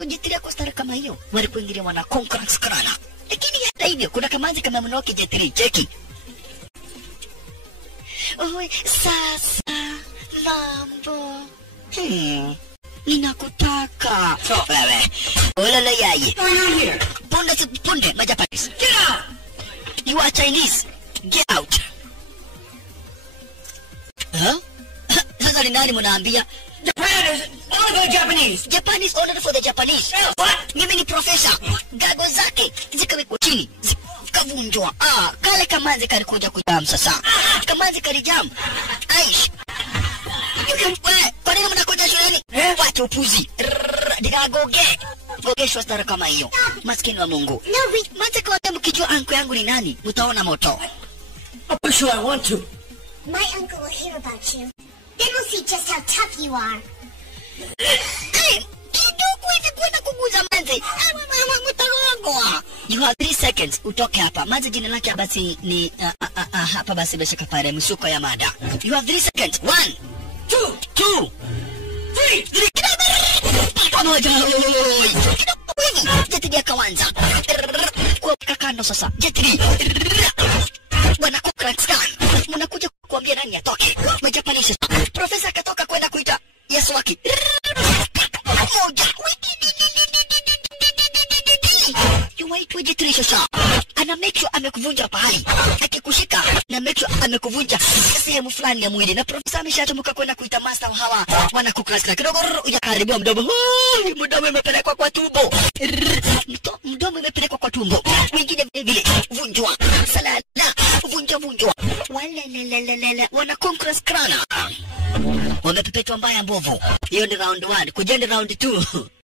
Kujitiria kwa stara kama hiyo, walikuingilia wana Conquerors Krana. Lakini hata hivyo, kuna kamanzi kama mnoki jetiri, cheki. Oi, sasa, mambo. Ninakutaka. Wewe, ulele yaye. Punde, majapanese. Get out! You are Chinese. Get out. Huh? Sasa ni nani mnaambia? Japan is only for the Japanese. Japan is only for the Japanese. What? Mimi ni professor. Gago zake zikawekwa chini. Zikavunjwa. Kale kamanzi kalikuja kujam sasa. Kamanzi kalijam. Aish. Kwa nini mnakuja shuleni? Wacha upuzi. Gogeshwa stara kama hiyo. Maskini wa Mungu. Manze kwa mkijua anko yangu ni nani, mtaona moto. I'm sure I want to. My uncle will hear about you. Then we'll see just how tough you are. You have 3 seconds utoke hapa. Manze jina lake basi ni hapa basi bashaka pale msuko ya mada. You have 3 seconds. 1 2 3 pamoja. Jetri ya kawanza. Kwa kakando sasa. Jetri. Wana Conquerors Krana. Mnakuja kuambia nani atoke. Majapanese. Profesa akatoka kwenda kuita Yesu wake. Moja. Yuwaitwa Jetri sasa. Ana make sure amekuvunja pahali. Akikushika na make sure amekuvunja sehemu fulani ya mwili. Na profesa ameshatumka kwenda kuita master hawa wana Conquerors Krana. Kidogo ujakaribia mdomo. Mdomo umepelekwa kwa tumbo. Mdomo umepelekwa kwa tumbo. Wengine vile vunjwa. Salala vunjwa. Wala wana Conquerors Krana. Wamepepetwa mbaya mbovu. Hiyo ni round 1. Kujende round 2.